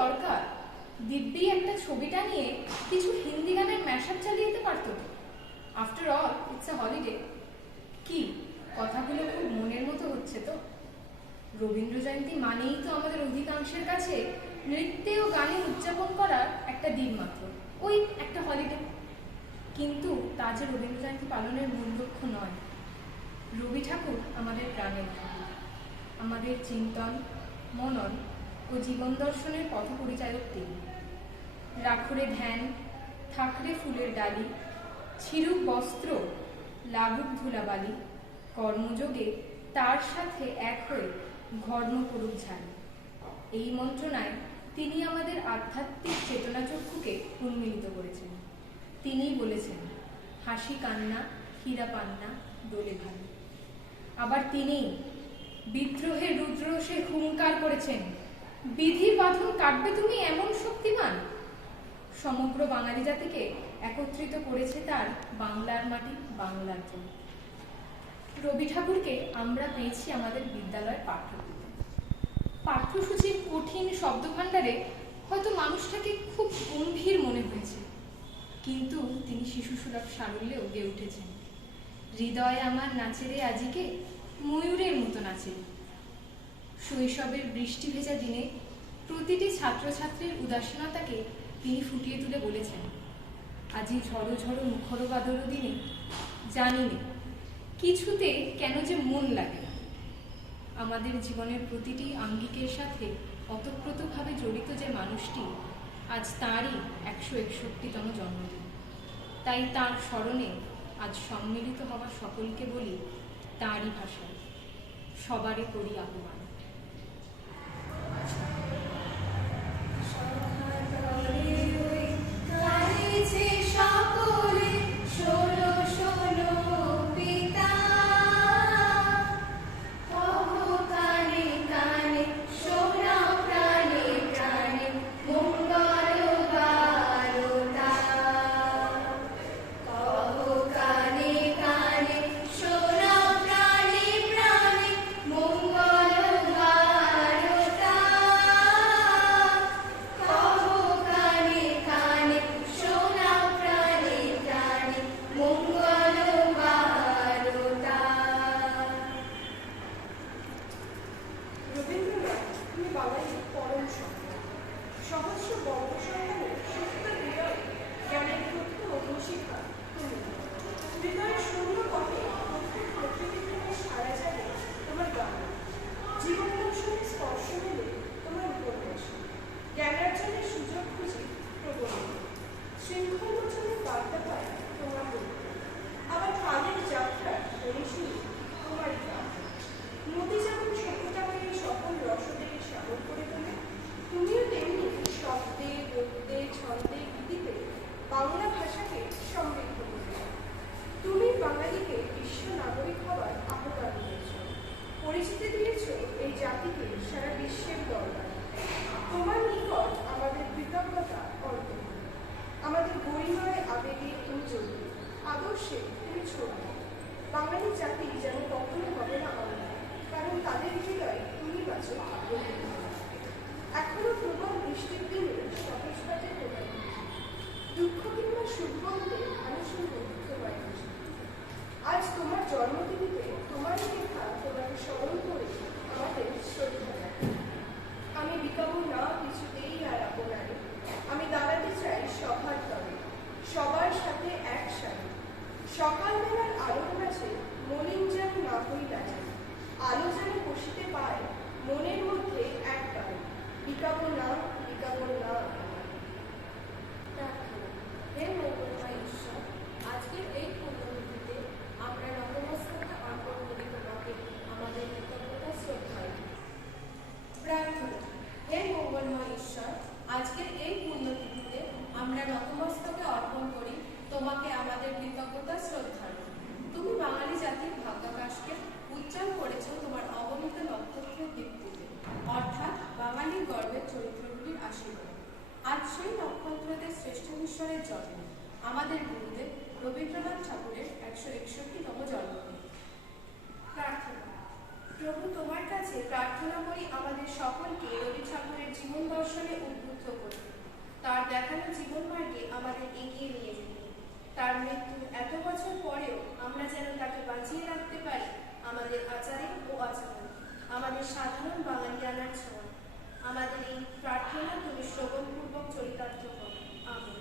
দরকার? দিব্যি একটা ছবি টানিয়ে কিছু হিন্দি গানের ম্যাশআপ চালিয়ে দিতে পারতো। After all it's a holiday. কি কথাগুলো খুব মনের মতো হচ্ছে তো? রবীন্দ্র জয়ন্তী মানেই তো আমাদের অধিকাংশের কাছে নৃত্যে ও গানে উদযাপন করার একটা দিন মাত্র, ওই একটা হলিডে। কিন্তু তা যে রবীন্দ্র জয়ন্তী পালনের মূল লক্ষ্য নয়। রবি ঠাকুর আমাদের প্রাণের ঠাকুর, আমাদের চিন্তন, মনন ও জীবন দর্শনের পথ পরিচায়ক তিনি। রাখুরে ধ্যান, থাকরে ফুলের ডালি, ছিরুক বস্ত্র, লাগুক ধুলাবালি, কর্মযোগে তার সাথে এক হয়ে ঘর্ম করুক ঝালি। এই মন্ত্রণায় তিনি আমাদের আধ্যাত্মিক চেতনা চক্ষুকে উন্মিলিত করেছেন। তিনিই বলেছেন, হাসি কান্না হীরা পান্না দোলে ভালো। আবার তিনিই বিদ্রোহে রুদ্ররোষে হুঙ্কার করেছেন, বিধির বাঁধন কাটবে তুমি এমন শক্তিমান। সমগ্র বাঙালি জাতিকে একত্রিত করেছে তার বাংলার মাটি, বাংলার জন্য। রবি ঠাকুরকে আমরা পেয়েছি আমাদের বিদ্যালয়ের পাঠ্যপুস্তকে। পাঠ্যসূচির কঠিন শব্দভাণ্ডারে হয়তো মানুষটাকে খুব গম্ভীর মনে হয়েছে, কিন্তু তিনি শিশুসুলভ সারল্যেও গেয়ে উঠেছেন। হৃদয় আমার নাচেরে আজিকে ময়ূরের মতো নাচে। শৈশবের বৃষ্টি ভেজা দিনে প্রতিটি ছাত্রছাত্রীর উদাসীনতাকে তিনি ফুটিয়ে তুলে বলেছেন, আজি ঝড়ো ঝড়ো মুখর বাদর দিনে জানি নে কিছুতে কেন যে মন লাগে না। আমাদের জীবনের প্রতিটি আঙ্গিকের সাথে অতপ্রতভাবে জড়িত যে মানুষটি, আজ তাঁরই 161তম জন্মদিন। তাই তাঁর স্মরণে আজ সম্মিলিত হওয়া সকলকে বলি তাঁরই ভাষায়, সবারে করি আহ্বান। বাংলা ভাষাকে সমৃদ্ধ করবে। তুমি বাঙালিকে বিশ্ব নাগরিক হওয়ার আহ্বান দিয়েছ, পরিচিতি দিয়েছ এই জাতিকে সারা বিশ্বের দরবারে। তোমার নিকট আমাদের কৃতজ্ঞতা অর্পণ। আমাদের গরিমায় আবেগে তুমি জড়িয়ে, আদর্শে তুমি ছড়িয়ে। বাঙালি জাতি যেন কখনো হবে না অন্য, কারণ তাদের হৃদয় তুমি বাঁচো। এখনো প্রবল বৃষ্টির দিনে সতেজ বাজে তোমার দুঃখ কিংবা সুখ বলতে আমি শুনবো তোমার কাছে। আজ তোমার জন্মদিনে তোমার লেখা তোমাকে স্মরণ করে আমাদের শ্রদ্ধা জানাই। আমি বিকাবো না কিছুতেই আর আপনারে, আমি দাঁড়াতে চাই সবার তরে, সবার সাথে একসাথে। সকালবেলার আলোর মাঝে মলিন যেন না হই লাগে, আলো যেন বসিতে পায় মনের মধ্যে একবারে। বিকাবো না, বিকাবো না। হে মঙ্গলময় ঈশ্বর, আজকের এই পুণ্যতিথিতে আমরা নতমস্তকে অর্পণ করি তোমাকে আমাদের কৃতজ্ঞতা শ্রদ্ধায়। প্রার্থনা। হে মঙ্গলময় ঈশ্বর, আজকের এই পুণ্যতিথিতে আমরা নতমস্তকে অর্পণ করি তোমাকে আমাদের কৃতজ্ঞতা শ্রদ্ধায়। তুমি বাঙালি জাতির ভাগ্যাকাশকে উজ্জ্বল করেছ তোমার অগণিত নক্ষত্রের দীপ্তিতে, অর্থাৎ বাঙালির গর্বের চরিত্রগুলির আশীর্বাদ। আজ সেই নক্ষত্রদের শ্রেষ্ঠ ঈশ্বরের জন্ম, আমাদের গুরুদেব রবীন্দ্রনাথ ঠাকুরের 161তম জন্মদিন। প্রার্থনা। প্রভু তোমার কাছে প্রার্থনা করি আমাদের সকলকে রবি ঠাকুরের জীবন দর্শনে উদ্বুদ্ধ সাজানো জীবন মার্গে আমাদের এগিয়ে নিয়ে যেত। তার মৃত্যু এত বছর পরেও আমরা যেন তাকে বাঁচিয়ে রাখতে পারি আমাদের আচারে ও আচরণ, আমাদের সাধারণ বাঙালিয়ানার ছোঁয়া। আমাদের এই প্রার্থনা তুমি শ্রবণপূর্বক চরিতার্থ করো। আমিন।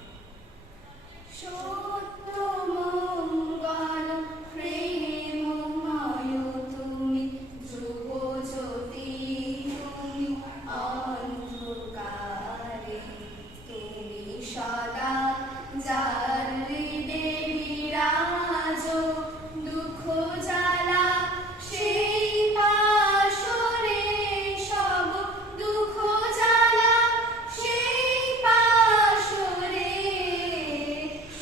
সত্যমঙ্গল প্রেমময় তুমি, ধ্রুবজ্যোতি তুমি, অন্ধকারে তুমি সদা যার হৃদে বিরাজ, দুঃখ জ্বালা সেই পাশরে সব, দুঃখ জ্বালা সেই পাশরে,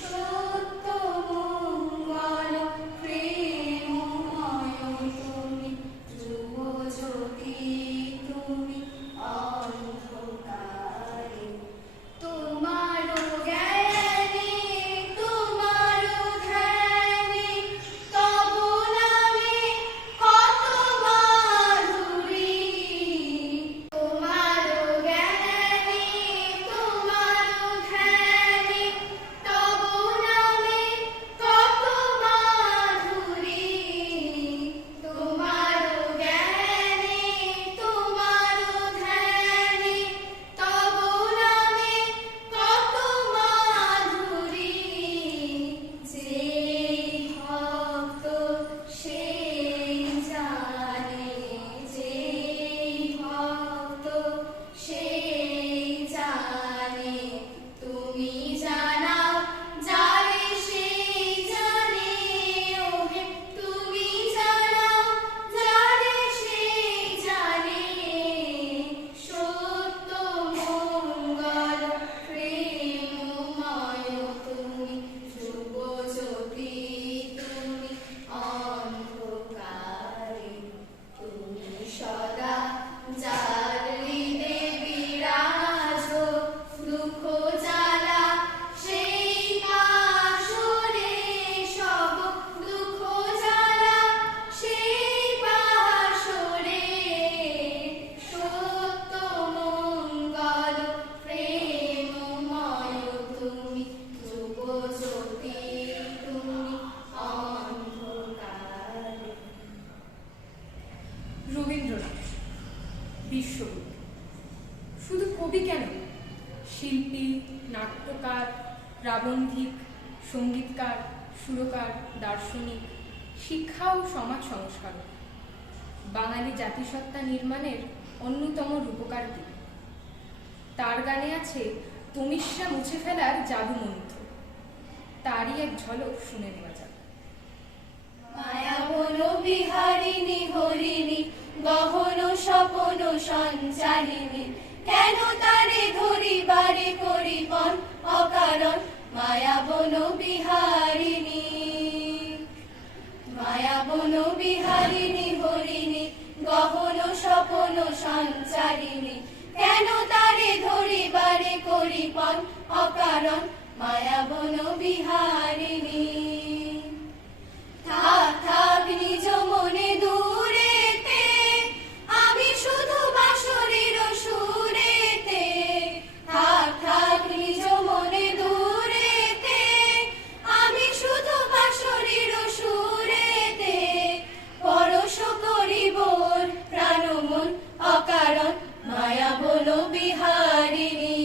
সত্যমঙ্গল প্রেমময় তুমি, ধ্রুবজ্যোতি তুমি, অন্ধকারে তোমার জ্ঞানে তোমার ধ্যানে তব নামে কত মাধুরী, তোমার জ্ঞানে তোমার ধ্যানে তব নামে কত মাধুরী, তোমার জ্ঞানে তোমার ধ্যানে তব নামে কত মাধুরী, যেই ভক্ত সেই জানে, যেই ভক্ত সেই জানে, তুমি জানাও যারে সেই জানে, ওহে তুমি জানাও যারে সেই জানে, সত্যমঙ্গল প্রেমময় তুমি, ধ্রুবজ্যোতি তুমি, অন্ধকারে তুমি সদা যার হৃদে বিরাজ, দুঃখ জ্বালা সেই পাশরে সব, দুঃখ জ্বালা সেই পাশরে, সত্যমঙ্গল প্রেমময় তুমি, ধ্রুবজ্যোতি তুমি, অন্ধকারে। রবীন্দ্রনাথ বিশ্বকবি, শুধু কবি কেন, শিল্পী, নাট্যকার, প্রাবন্ধিক, সঙ্গীতকার, সুরকার, দার্শনিক, শিক্ষা ও সমাজ সংস্কারক, বাঙালি জাতিসত্তা নির্মাণের অন্যতম রূপকার তিনি। তার গানে আছে তমিশ্রা মুছে ফেলার জাদু মন্ত্র। তারই এক ঝলক শুনে নেওয়া যাক। মায়া বলো বিহারিণী হরিণী, গহন স্বপন সঞ্চারিণী, কেন তারে ধরিবারে করিপন অকারণ, মায়া বনো বিহারিণী, মায়া বনো বিহারিণী হরিণী, গহন স্বপন সঞ্চারিণী, কেন তারে ধরিবারে করিপন অকারণ, মায়া বনো বিহারিণী। থাক থাক নিজ মনে দূরেতে, আমি শুধু বাঁশরীর সুরেতে, থাক থাক নিজ মনে দূরেতে, আমি শুধু বাঁশরীর সুরেতে, পরশ করিব প্রাণ মন অকারণ, মায়া বলো বিহারিণী,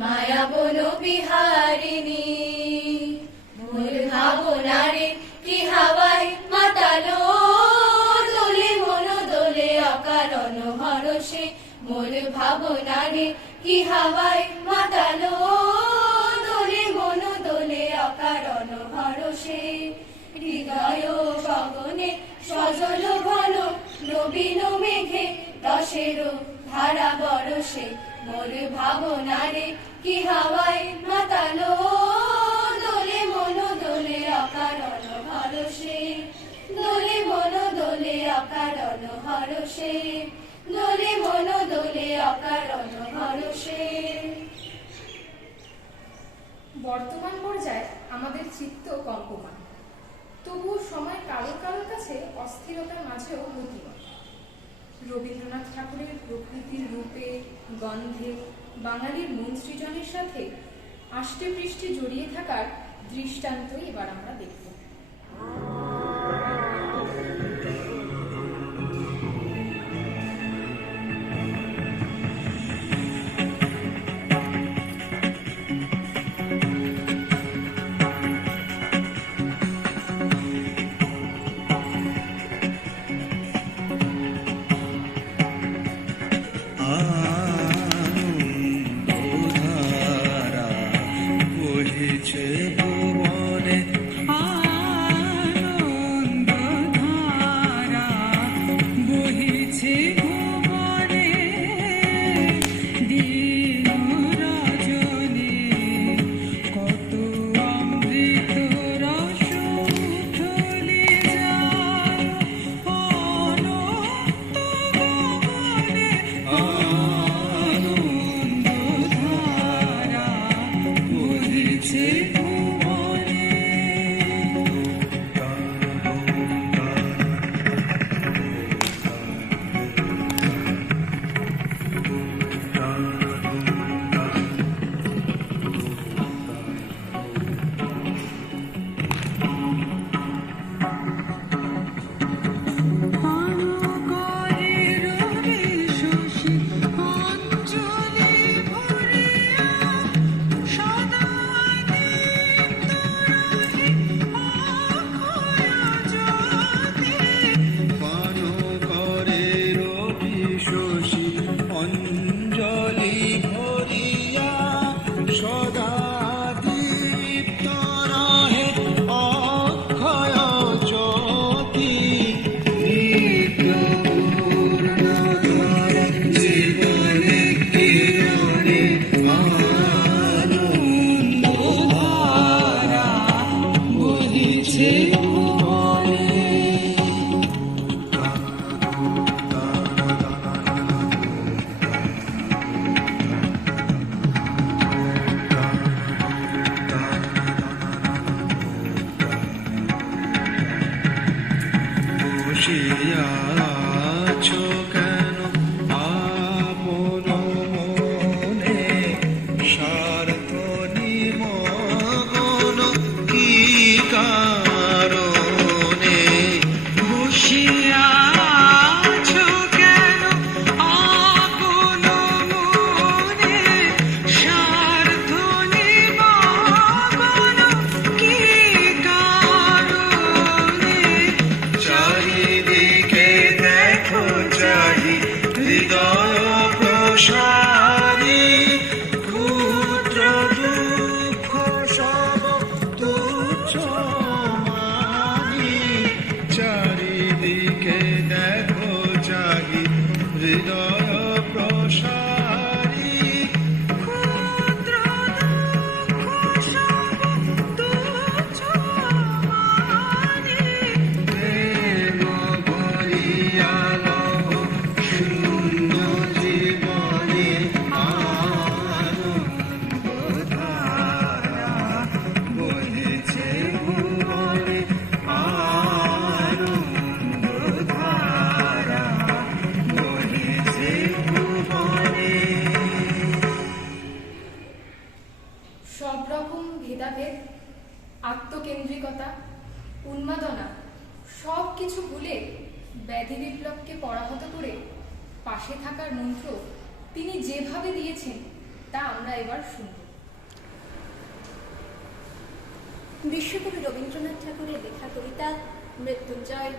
মায়া বলো বিহারিণী। মোর ভাবনারে কি হাওয়ায় মাতালো, দোলে মন দোলে অকারণ হরষে, মোর ভাবনারে কি হাওয়ায় মাতালো, দোলে মন দোলে অকারণ হরষে, হৃদয় গগনে সজল ঘন নবীন মেঘে রসের ধারা বরসে, মোর ভাবনারে কি হাওয়ায় মাতালো, দোলে মন দোলে অকারণ হরষে, দোলে মন দোলে অকারণ হরষে, দোলে মন দোলে অকারণ হরষে। বর্তমান পর্যায়ে আমাদের চিত্ত কম্পমান, তবুও সময় কারোর কারোর কাছে অস্থিরতার মাঝেও গতিমান। রবীন্দ্রনাথ ঠাকুরের প্রকৃতির রূপে, গন্ধে, বাঙালির মন সৃজনের সাথে আষ্টে পৃষ্ঠে জড়িয়ে থাকার দৃষ্টান্তই এবার আমরা দেখব। আনন্দধারা বহিছে ভুবনে, আনন্দধারা বহিছে ভুবনে, দিন রজনী কত অমৃত রস ঢলে যায় অনন্ত গগনে। আনন্দধারা বহিছে ভুবনে। করে রবি শশী অঞ্জলি ভরিয়া, সদা দীপ্তরাণী অক্ষয় জ্যোতি। পান করে রবি শশী অঞ্জলি ভরিয়া, সদা দীপ্ত রহে অক্ষয় জ্যোতি। নিত্যপূর্ণধারা জীবনে কিরণে, আনন্দধারা বহিছে ভুবনে। বসিয়া আছো কেন আপন মনে, স্বার্থ নিমগ্ন কি কারণে? বসিয়া আছো কেন আপন মনে, স্বার্থ নিমগ্ন কি কারণে? চারিদিকে দেখো চাহি হৃদয় প্রসারী, ক্ষুদ্র দুঃখ সব তুচ্ছ মানি। চারিদিকে দেখো চাহি হৃদয় প্রসারী, ক্ষুদ্র দুঃখ সব তুচ্ছ মানি। প্রেম ভরিয়া লহ শূন্য জীবনে, আনন্দধারা বহিছে ভুবনে। আনন্দধারা বহিছে ভুবনে। সব রকম ভেদাভেদ, আত্মকেন্দ্রিকতা, উন্মাদনা সব কিছু ভুলে ব্যাধি বিপ্লবকে পরাহত করে পাশে থাকার মন্ত্র তিনি যেভাবে দিয়েছেন তা আমরা এবার শুনব। বিশ্বকবি রবীন্দ্রনাথ ঠাকুরের লেখা কবিতা মৃত্যুঞ্জয়।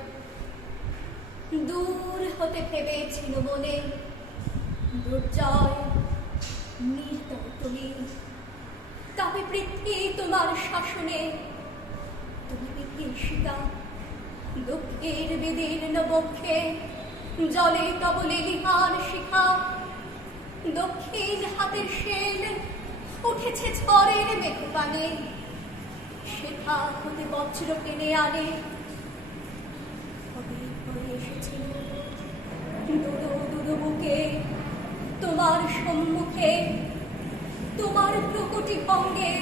দূর হতে ভেবেছিল মনে দুর্জয় নির্তর তুমি, তবে পৃথ্বী তোমার শাসনে তুমি বিভীষিকা। দুঃখের বিদীর্ণ বক্ষে জলে কবলে লিহার শিখা, দক্ষিণ হাতের শেল উঠেছে ঝড়ের মেঘপানে, শেখা হতে বজ্র টেনে আনে। কবে হয়ে এসেছিল দুরু দুরু বুকে তোমার সম্মুখে, তোমার প্রকটি ভঙ্গে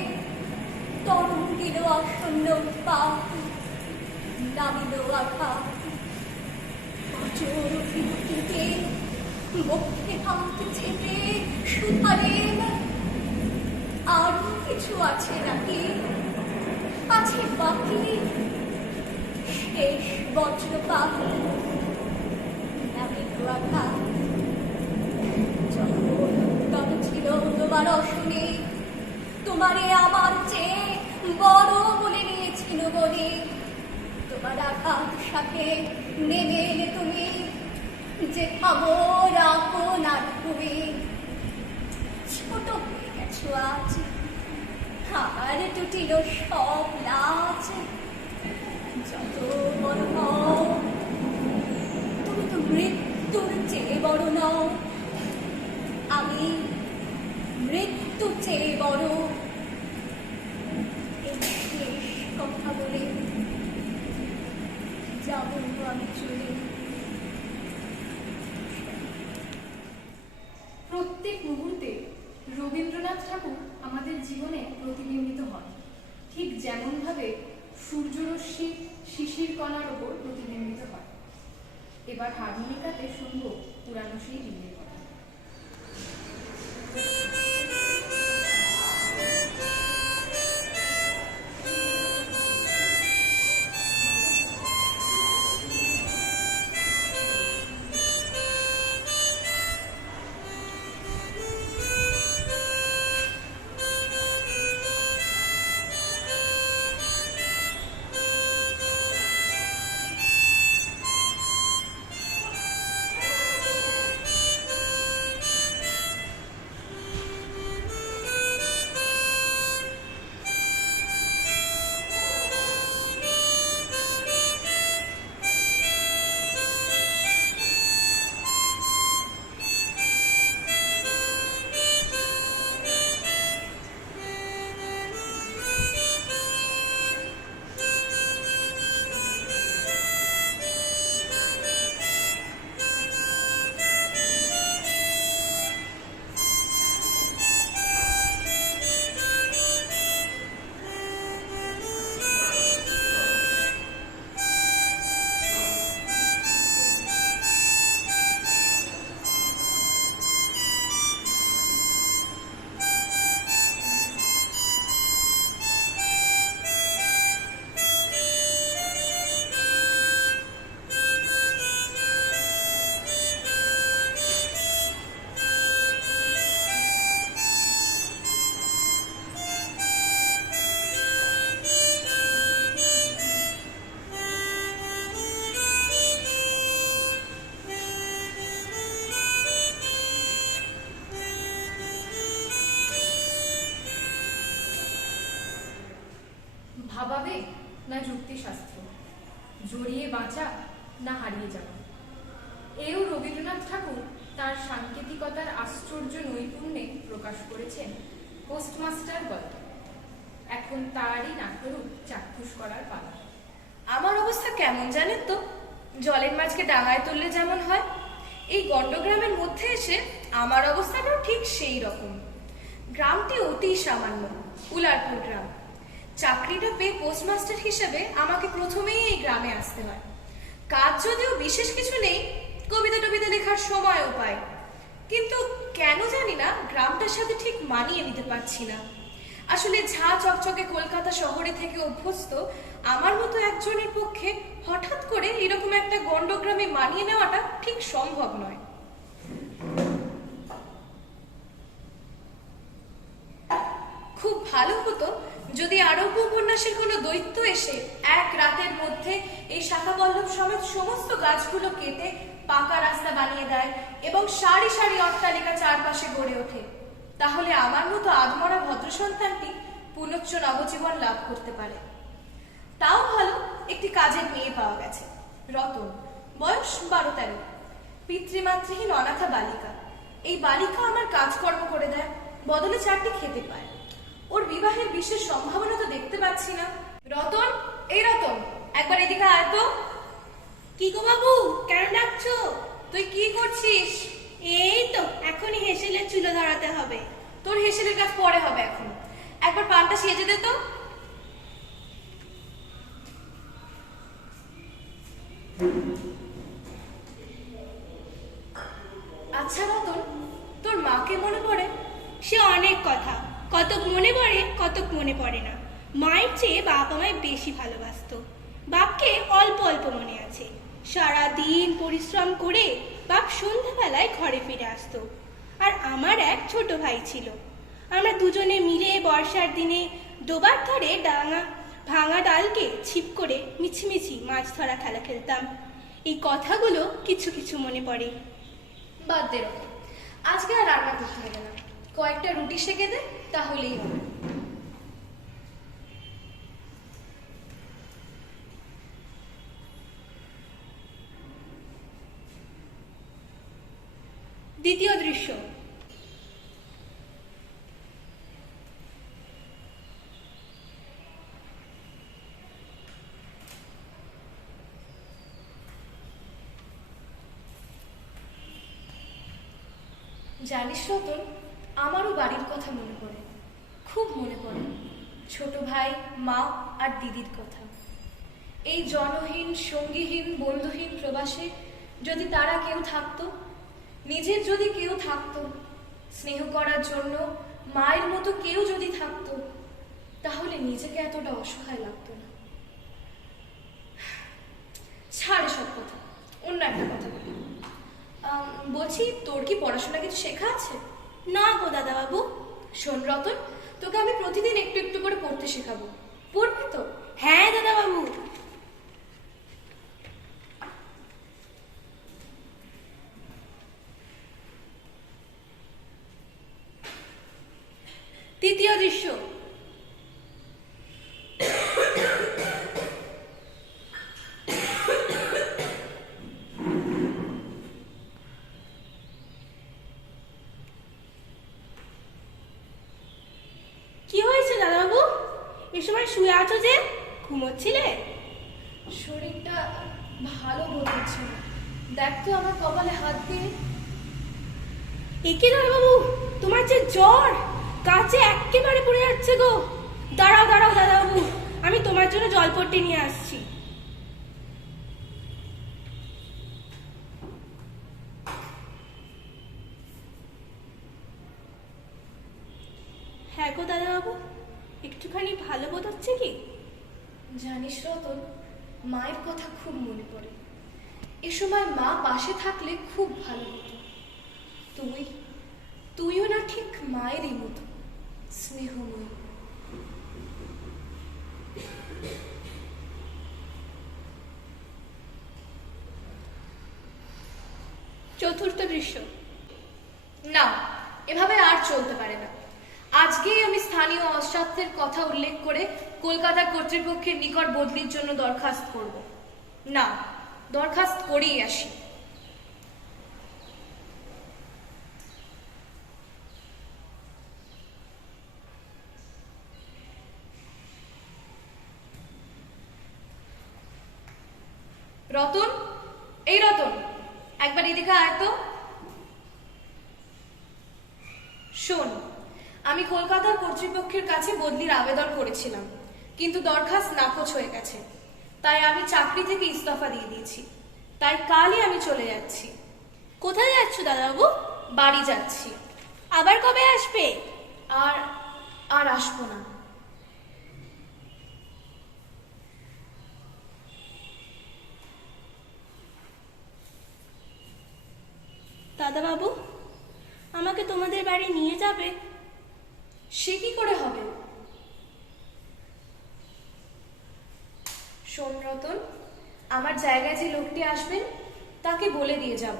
তরঙ্গিল আসন্ন উৎপাত, নামিল আঘাত। অজর অভিমুখীতে বক্ষে হাত চেপে সুধারে কিছু আছে নাকি, আছে বাকি শেষ বজ্রপাত, নাবিক আঘাত। যখন তবে ছিল তোমার অশুনে, তোমারে আমার চেয়ে বড় বলে নিয়েছিল বলে, তোমার আঘাত সাথে নেমে এলে তুমি, যে খবর আপনার তুমি ছোট হয়ে গেছো আজ, আর টুটিল সব লাজ। যত বড় হও তুমি তো মৃত্যুর চেয়ে বড় নও, আমি মৃত্যুর চেয়ে বড়। এই শেষ কথা বলে যাবো আমি চলে। প্রত্যেক মুহূর্তে রবীন্দ্রনাথ ঠাকুর আমাদের জীবনে প্রতিবিম্বিত হন, ঠিক যেমনভাবে সূর্যরশ্মি শিশির কণার ওপর প্রতিবিম্বিত হয়। এবার হারমোনিকাতে শুনব পুরানো সেই দিনের কথা। ভাবাবেগ না যুক্তিশাস্ত্র, জড়িয়ে বাঁচা না হারিয়ে যাওয়া, এও রবীন্দ্রনাথ ঠাকুর তার সাংকেতিকতার আশ্চর্য নৈপুণ্যে প্রকাশ করেছেন পোস্টমাস্টার গল্পে। এখন তারই নাট্যরূপ চাক্ষুষ করার পালা। আমার অবস্থা কেমন জানেন তো? জলের মাছকে ডাঙায় তুললে যেমন হয়, এই গণ্ডগ্রামের মধ্যে এসে আমার অবস্থাটাও ঠিক সেই রকম। গ্রামটি অতি সামান্য, উলারপুর গ্রাম। চাকরিটা পেয়ে পোস্টমাস্টার হিসেবে আমাকে প্রথমেই এই গ্রামে আসতে হয়। কাজ যদিও বিশেষ কিছু নেই, কবিতা টবিতা লেখার সময়ও পাই, কিন্তু কেন জানি না গ্রামটার সাথে ঠিক মানিয়ে নিতে পারছি না। আসলে ঝাঁ চকচকে কলকাতা শহরে থেকে অভ্যস্ত আমার মতো একজনের পক্ষে হঠাৎ করে এরকম একটা গণ্ডগ্রামে মানিয়ে নেওয়াটা ঠিক সম্ভব নয়। খুব ভালো হতো যদি আরব্য উপন্যাসের কোনো দৈত্য এসে এক রাতের মধ্যে এই শাখাবল্লভ সমেত সমস্ত গাছগুলো কেটে পাকা রাস্তা বানিয়ে দেয় এবং সারি সারি অট্টালিকা চারপাশে গড়ে ওঠে। তাহলে আমার মতো আধমরা ভদ্র সন্তানটি পুনশ্চ নবজীবন লাভ করতে পারে। তাও ভালো, একটি কাজের মেয়ে পাওয়া গেছে, রতন, বয়স 12-13, পিতৃমাতৃহীন অনাথা বালিকা। এই বালিকা আমার কাজকর্ম করে দেয়, বদলে 4টি খেতে পায়। ওর বিবাহের বিশেষ সম্ভাবনা তো দেখতে পাচ্ছি না। রতন, এই রতন, একবার এদিকে আয় তো। কি গো বাবু, কেন ডাকছো? তুই কি করছিস? এই তো এখনই হেসেলের চুলো ধরাতে হবে। তোর হেসেলের কাজ পরে হবে, এখন একবার পানটা সেজে দে তো। আচ্ছা রতন, তোর মাকে মনে পড়ে? সে অনেক কথা, কতক মনে পড়ে কতক মনে পড়ে না। মায়ের চেয়ে বাপ আমায় বেশি ভালোবাসতো। বাপকে অল্প অল্প মনে আছে। সারা দিন পরিশ্রম করে বাপ সন্ধ্যাবেলায় ঘরে ফিরে আসতো। আর আমার এক ছোট ভাই ছিল। আমরা দুজনে মিলে বর্ষার দিনে ডোবার ধারে ভাঙা ডালকে ছিপ করে মিছিমিছি মাছ ধরা খেলা খেলতাম। এই কথাগুলো কিছু কিছু মনে পড়ে। বাদ দে রতন, আজকে আর রান্না করতে হবে না, কয়েকটা রুটি সেঁকে দে, তাহলেই হবে। দ্বিতীয় দৃশ্য। জানিস রতন, আমারও বাড়ির কথা মনে পড়ে, খুব মনে পড়ে। ছোট ভাই, মা আর দিদির কথা। এই জনহীন, সঙ্গীহীন, বন্ধুহীন প্রবাসে যদি তারা কেউ থাকতো, নিজের যদি কেউ থাকতো, স্নেহ করার জন্য মায়ের মতো কেউ যদি থাকতো, তাহলে নিজেকে এতটা অসহায় লাগতো না। ছাড় সব কথা, অন্য একটা কথা বলি। বলছি, তোর কি পড়াশোনা কিছু শেখা আছে? না গো দাদাবাবু। শোন রতন, তোকে আমি প্রতিদিন একটু একটু করে পড়তে শেখাবো, পড়বি তো? হ্যাঁ দাদাবাবু। তৃতীয় দৃশ্য। কি হয়েছে দাদাবাবু? এ সময় শুয়ে আছো যে, ঘুমোচ্ছিলে? শরীরটা ভালো বোধ হচ্ছে না, দেখ তো আমার কপালে হাত দিয়ে। একে দাদাবাবু, তোমার যে জ্বর, কাছে একেবারে পড়ে যাচ্ছে গো। দাঁড়াও দাঁড়াও দাদাবাবু, আমি তোমার জন্য জলপট্টি নিয়ে আসছি। হ্যাঁ গো দাদাবাবু, একটুখানি ভালো বোধ হচ্ছে কি? জানিস রতন, মায়ের কথা খুব মনে পড়ে। এ সময় মা পাশে থাকলে খুব ভালো হতো। তুইও না ঠিক মায়েরই মতো স্নেহময়ী। চতুর্থ দৃশ্য। না, এভাবে আর চলতে পারে না। আজকেই আমি স্থানীয় অস্বাস্থ্যের কথা উল্লেখ করে কলকাতা কর্তৃপক্ষের নিকট বদলির জন্য দরখাস্ত করব। না, দরখাস্ত করেই আসি। রতন, এই রতন, একবার এদিকে আয় তো। শোন, আমি কলকাতার কর্তৃপক্ষের কাছে বদলির আবেদন করেছিলাম, কিন্তু দরখাস্ত নাকচ হয়ে গেছে। তাই আমি চাকরি থেকে ইস্তফা দিয়ে দিয়েছি। তাই কালই আমি চলে যাচ্ছি। কোথায় যাচ্ছ দাদাবাবু? বাড়ি যাচ্ছি। আবার কবে আসবে? আর আর আসবো না। দাদাবাবু, আমাকে তোমাদের বাড়ি নিয়ে যাবে? সে কি করে হবে? শোন রতন, আমার জায়গায় যে লোকটি আসবেন তাকে বলে দিয়ে যাব,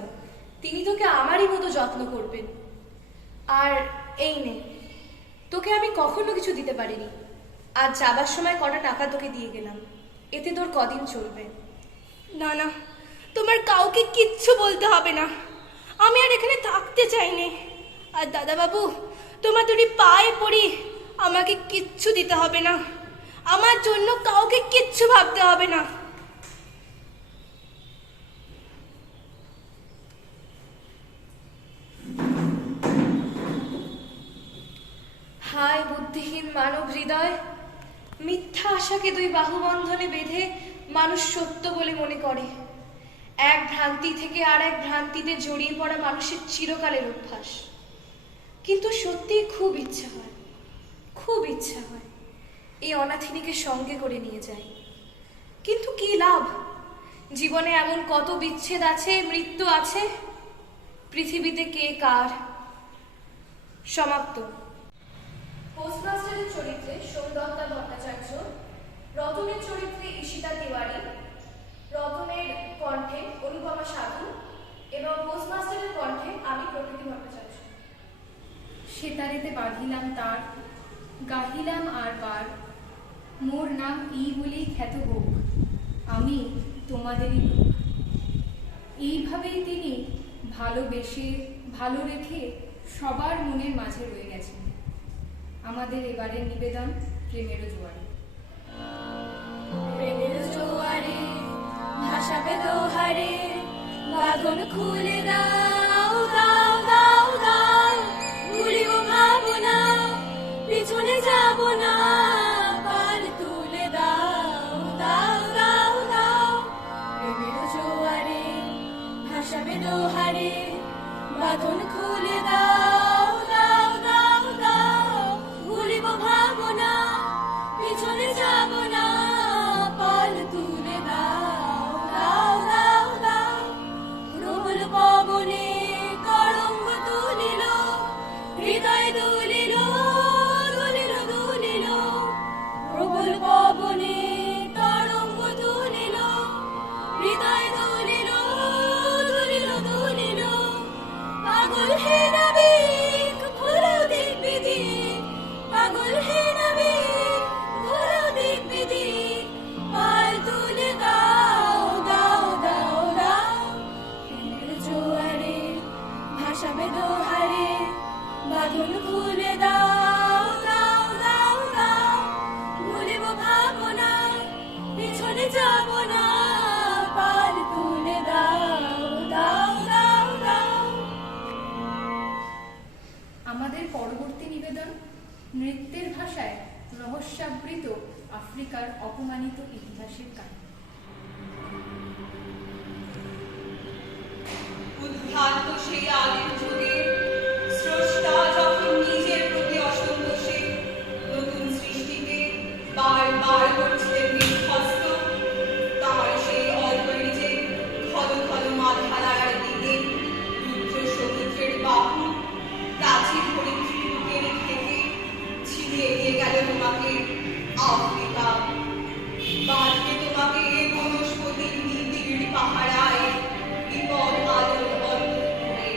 তিনি তোকে আমারই মতো যত্ন করবেন। আর এই নে, তোকে আমি কখনো কিছু দিতে পারিনি, আজ যাবার সময় কটা টাকা তোকে দিয়ে গেলাম, এতে তোর কদিন চলবে। না না, তোমার কাউকে কিচ্ছু বলতে হবে না, আমি আর এখানে থাকতে চাই না। আর দাদাবাবু, তোমার দুটি পায়ে পড়ি, আমাকে কিচ্ছু দিতে হবে না, আমার জন্য কাউকে কিচ্ছু ভাবতে হবে না। হায় বুদ্ধিহীন মানব হৃদয়, মিথ্যা আশাকে দুই বাহুবন্ধনে বেঁধে মানুষ সত্য বলে মনে করে। এক ভ্রান্তি থেকে আর এক ভ্রান্তিতে জড়িয়ে পড়া মানুষের চিরকালের অভ্যাস। কিন্তু সত্যিই খুব ইচ্ছে হয় খুব ইচ্ছা হয় এই অনাথিনীকে সঙ্গে করে নিয়ে যাই, কিন্তু কি লাভ? জীবনে এমন কত বিচ্ছেদ আছে, মৃত্যু আছে, পৃথিবীতে কে কার। সমাপ্ত। পোস্টমাস্টারের চরিত্রে সোমদত্তা ভট্টাচার্য, রতনের চরিত্রে ঈশিতা তিওয়ারি, রতনের কণ্ঠে অনুপমা সাধু এবং পোস্টমাস্টারের কণ্ঠে আমি প্রকৃতি ভট্টাচার্য। সেতারেতে বাঁধিলাম তার, গাহিলাম আর বার, মোর নাম ই বলেই খ্যাত হোক, আমি তোমাদেরই লোক। এইভাবেই তিনি ভালোবেসে ভালো রেখে সবার মনের মাঝে রয়ে গেছেন। আমাদের এবারের নিবেদন প্রেমের জোয়ারে। প্রেমের জোয়ারে ভাসাবে দোহারে, বাঁধন খুলে দাও দাও দাও দাও, ভুলিব ভাবনা পিছনে যাব না, পাল তুলে দাও দাও দাও দাও। প্রেমের জোয়ারে ভাসাবে দোহারে, বাঁধন খুলে দাও দাও দাও দাও, ভুলিব ভাবনা পিছনে যাব না, পাল তুলে দাও দাও দাও দাও। প্রবল পবনে তরঙ্গ তুলিল, হৃদয় দুলিল দুলিল দুলিল। প্রবল পবনে তরঙ্গ তুলিল, হৃদয় দুলিল দুলিল দুলিল। পাগল হে নাবিক ঘোরাও দেখবি দিক, পাগল হে নাবিক ঘোরাও দেখবি দিক, পাল তুলে দাও দাও দাও দাও। প্রেমের জোয়ারে ভাসাবে দোহারে, বাঁধন খুলে দাও দাও দাও দাও, ভুলিব ভাবনা পিছনে যাব না, পাল তুলে দাও দাও দাও দাও। আমাদের পরবর্তী নিবেদন নৃত্যের ভাষায় রহস্যাবৃত আফ্রিকার অপমানিত ইতিহাসের কাহিনী। উদ্ভ্রান্ত সেই আগের যুগে স্রষ্টা যখন নিজের প্রতি অসন্তোষে নতুন সৃষ্টিকে বারবার করছিলেন বিধ্বস্ত, তার সেই অল্পরিজে খল খল মাথারার দিকে রুদ্র সমুদ্রের বাহু প্রাচীর হরিদ্রীর বুকের থেকে ছিনিয়ে নিয়ে গেল তোমাকে আফ্রিকা। বাঁধবে তোমাকে বনস্পতির নিবিড় পাহারায় বিপদ আলোর অল্প করে।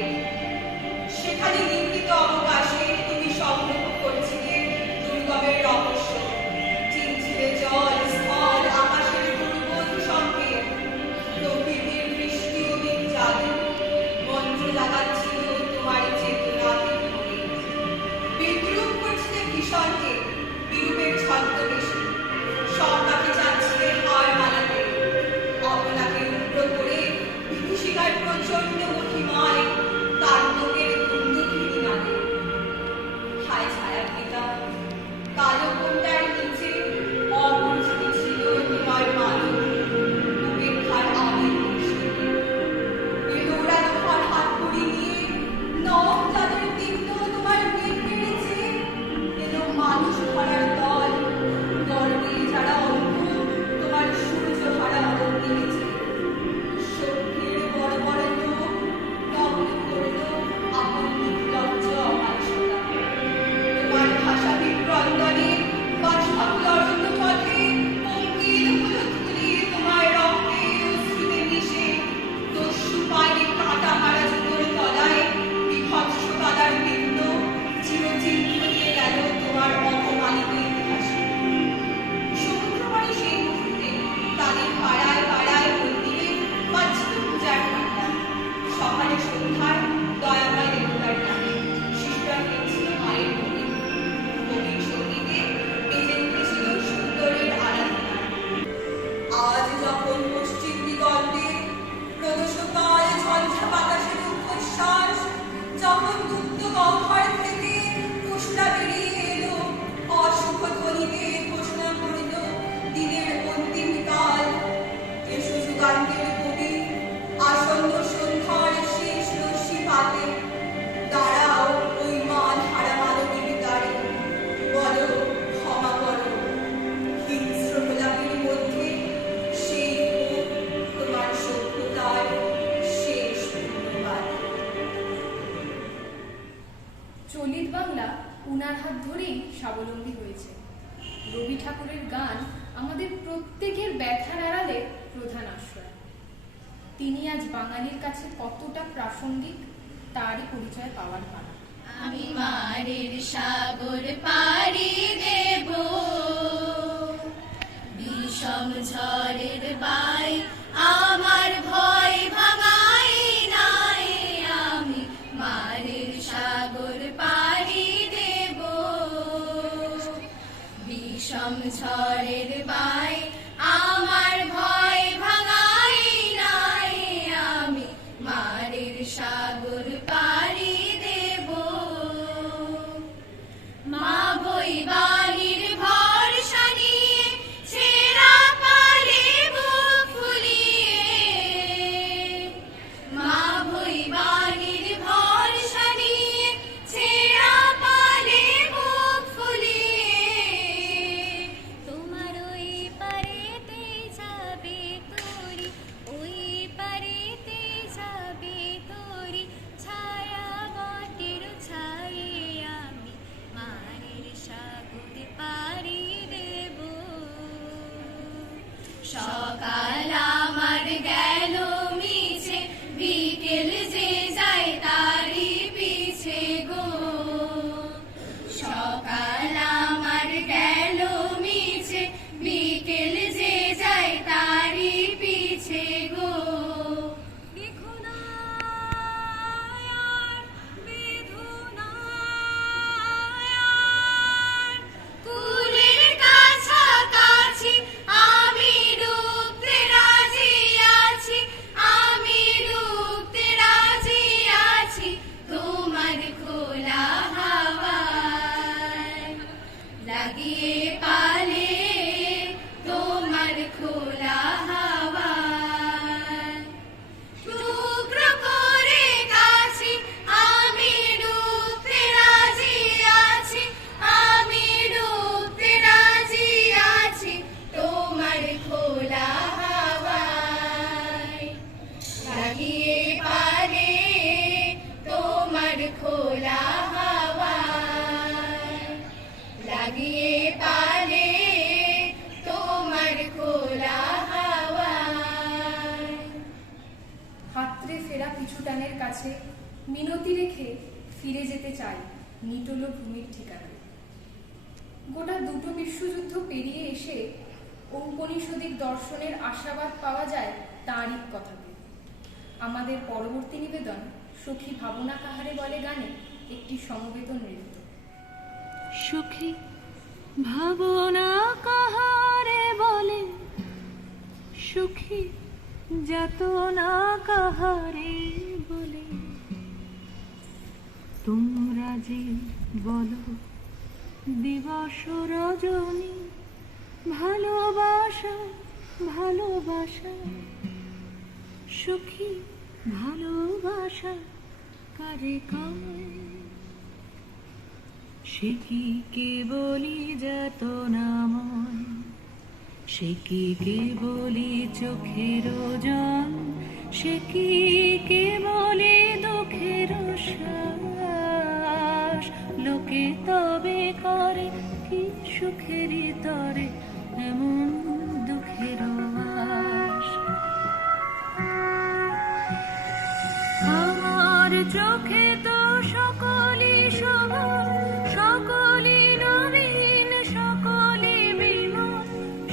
চলিত বাংলা উনার হাত ধরেই স্বাবলম্বী হয়েছে। রবি ঠাকুরের গান আমাদের প্রত্যেকের ব্যথার আড়ালে প্রধান আশ্রয়। তিনি আজ বাঙালির কাছে কতটা প্রাসঙ্গিক তারই পরিচয় পাওয়ার পালা। আমি মারের সাগর পাড়ি দেব, বিষম ঝড়ের বাই আমার ভয় ভাঙাই নাই। আমি মারের সাগর পাড়ি দেব, বিষম ঝড়ের বাই আমার ভয় ভাঙাই নাই। আমি মারের সাগর পাড়ি দেব, মা বৈবালির ভরসা নিয়ে ছেঁড়া পালে বুক ফুলিয়ে। মা বৈবালির ভরসা নিয়ে ছেঁড়া পালে বুক ফুলিয়ে। তোমার ওই পারেতে যাবে তোরি, ওই পারেতে যাবে তোরি, ছায়া বটের ছায়ে আমি মারের সাগর পাড়ি দেব। সকাল আমার গেল মিছে, বিকেল যে যায় তারি পিছে গো। সকাল আমার গেল মিছে, বিকেল যে যায় তারি পিছে গো। দেখো না আর বেঁধো না আর, কুলের কাছাকাছি আমি ডুবতে রাজি আছি, আমি ডুবতে রাজি আছি তোমার খোলা হাওয়ায়। লাগিয়ে পালে তোমার খোলা হাওয়ায়, টুকরো করে কাছি আমি ডুবতে রাজি আছি, আমি ডুবতে রাজি আছি তোমার খোলা হাওয়ায়। লাগিয়ে পালে তোমার খোলা হাওয়ায়, লাগিয়ে পালে তোমার খোলা হাওয়ায়। হাতড়ে ফেরা পিছুটানের কাছে মিনতি রেখে ফিরে যেতে চাই নিটোল ভূমির ঠিকানায়। গোটা দুটো বিশ্বযুদ্ধ পেরিয়ে এসে ঔপনিষদিক দর্শনের আশাবাদ পাওয়া যায় তাঁরই কথাতে। আমাদের পরবর্তী নিবেদন সখী ভাবনা কাহারে বলে গানে একটি সমবেত নৃত্য। সুখী ভাবনা কাহারে বলে, সুখী যাতনা কাহারে বলে। তোমরা যে বলো দিবস রজনী, ভালোবাসা ভালোবাসা। সুখী ভালোবাসা কারে কয়, সে কি কেবলি যাতনাময়, সে কি কেবলি চোখের জন, সে কি কেবলি দুঃখের শ্বাস। লোকে তবে করে কি সুখেরই তরে এমন দুঃখের আশ। আমার চোখে তো সকলই সমান, সকলই নবীন, সকলই বিমল।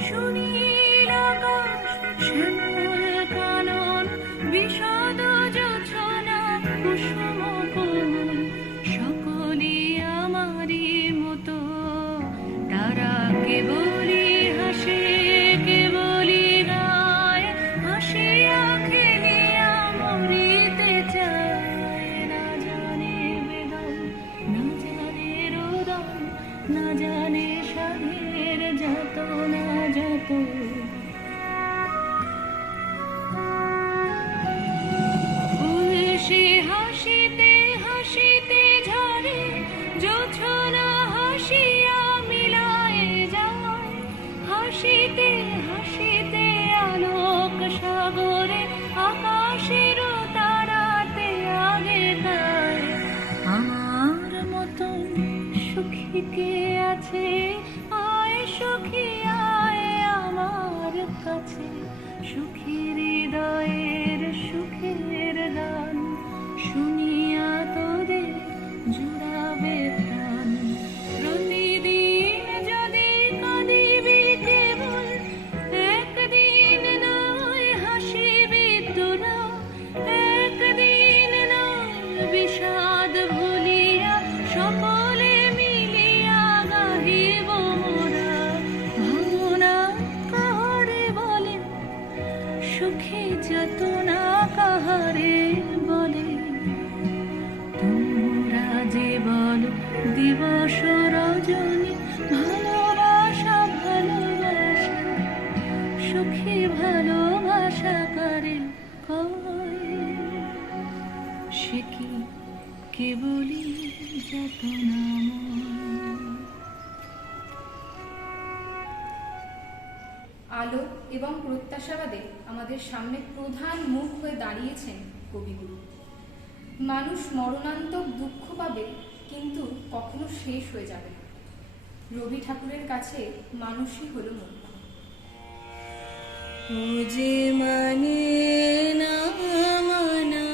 সুনীল আকাশ, শ্যামল কানন, বিশদ জোছনা, কুসুম কোমল, সকলই আমারই মতো। তারা কেবলই হাসে, কেবলই গায়, হাসিয়া খেলিয়া মরিতে চায়। না জানে বেদন, না জানে রোদন, না জানে সাধের যাতনা যত। ফুল সে হাসিতে হাসিতে ঝরে, জোছনা হাসিয়া মিলায় যায়। হাসিতে হাসিতে আলোক সাগরে, আকাশের তারাতে আগে গায়। আমার মতো টিকে আছে, আয় সখী আয় আমার কাছে, সুখী হৃদয়ের সুখের গান শুনিয়া তোদের জুড়াবে প্রাণ। প্রতিদিন যদি কাঁদিবি কেবল, একদিন নয় হাসিবি তোরা, একদিন নয় বিষাদ ভুলিয়া সকলে মিলিয়া গাহিব মোরা। ভাবনা কাহারে বলে, সুখে যাতনা কাহারে বলে, তোমরা যে বলো দিবস রজনী, ভালোবাসা ভালোবাসা, সুখী ভালোবাসা কারে কয়, সে কি কেবলই যাতনাময়। আলো এবং প্রত্যাশাবাদে আমাদের সামনে প্রধান মুখ হয়ে দাঁড়িয়েছেন কবিগুরু। মানুষ মরণান্তক দুঃখ পাবে, কিন্তু কখনো শেষ হয়ে যাবে না। রবি ঠাকুরের কাছে মানুষই হলো মুখ্য। ও যে মানে না মানা,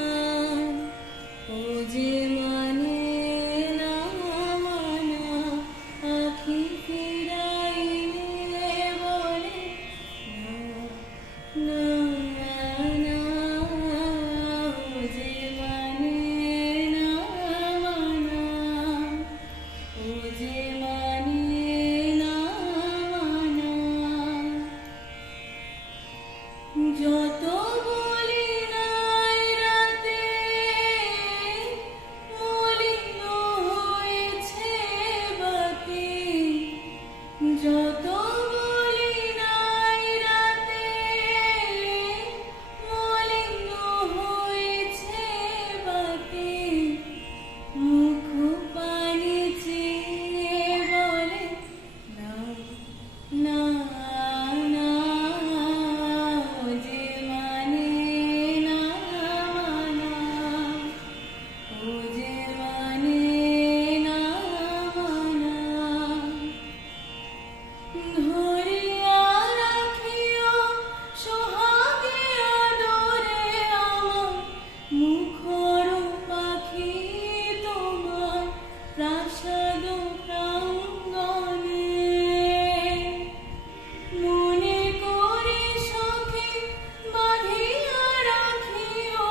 ও যে মানে না মানা, আখি ফিরাইলে বলে না না, ও যে মানে না মানা, ও যে মানে না মানা। যত বলি নাই রাতে, মলিন হয়েছে বাতি, যত বলি নাই রাতে, মলিন হয়েছে বাতি, মুখ পানি চেয়ে বলে না না না, ও যে মানে না মানা, ও যে মানে না মানা। ধরিয়া রাখিও সোহাগে আদরে আমার, মুখর পাখি তোমার প্রাসাদ প্রাঙ্গণে। মনে করে সখী বাঁধিয়া রাখিও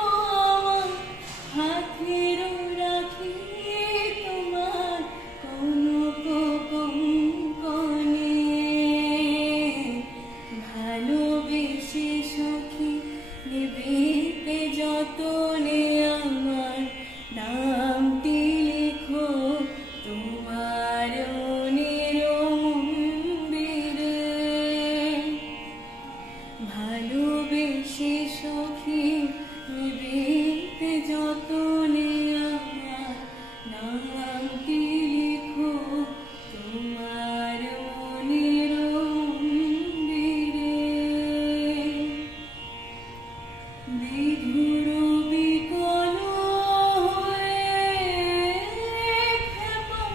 আমার, হাতের রাখি তোমার কনক কঙ্কণে। ভালোবেসে সখী নিবিতে যতনে আমার, নামটি লিখো তোমার মনের মন্দিরে। ভালোবেসে সখী নিবিতে যতনে আমার, নামটি লিখো তোমার মনের মন্দিরে। বিধুর বিকল হয়ে ক্ষেপণ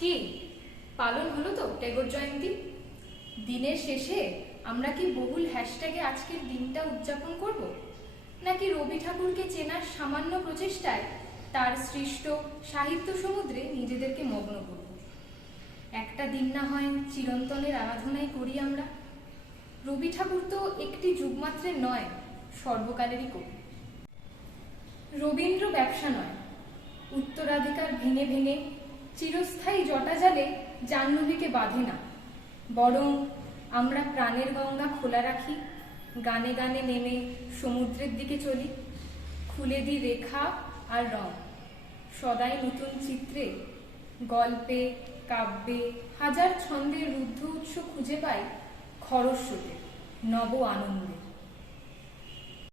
কি পালন হলো তো ট্যাগর জয়ন্তী? দিনের শেষে আমরা কি বহুল হ্যাশট্যাগে আজকের দিনটা উদযাপন করব, নাকি রবি ঠাকুরকে চেনার সামান্য প্রচেষ্টায় তার সৃষ্ট সাহিত্য সমুদ্রে নিজেদেরকে মগ্ন করব? একটা দিন না হয় চিরন্তনের আরাধনাই করি আমরা। রবি ঠাকুর তো একটি যুগমাত্রের নয়, সর্বকালেরই কবি। রবীন্দ্র ব্যবসা নয়, উত্তরাধিকার ভেঙে ভেঙে চিরস্থায়ী জটাজালে জাহ্নবীকে বাঁধে না, বরং আমরা প্রাণের গঙ্গা খোলা রাখি, গানে গানে নেমে সমুদ্রের দিকে চলি, খুলে দিই রেখা আর রং, সদাই নতুন চিত্রে, গল্পে কাব্যে হাজার ছন্দের রুদ্ধ উৎস খুঁজে পাই খরস্রোতে, নব আনন্দে।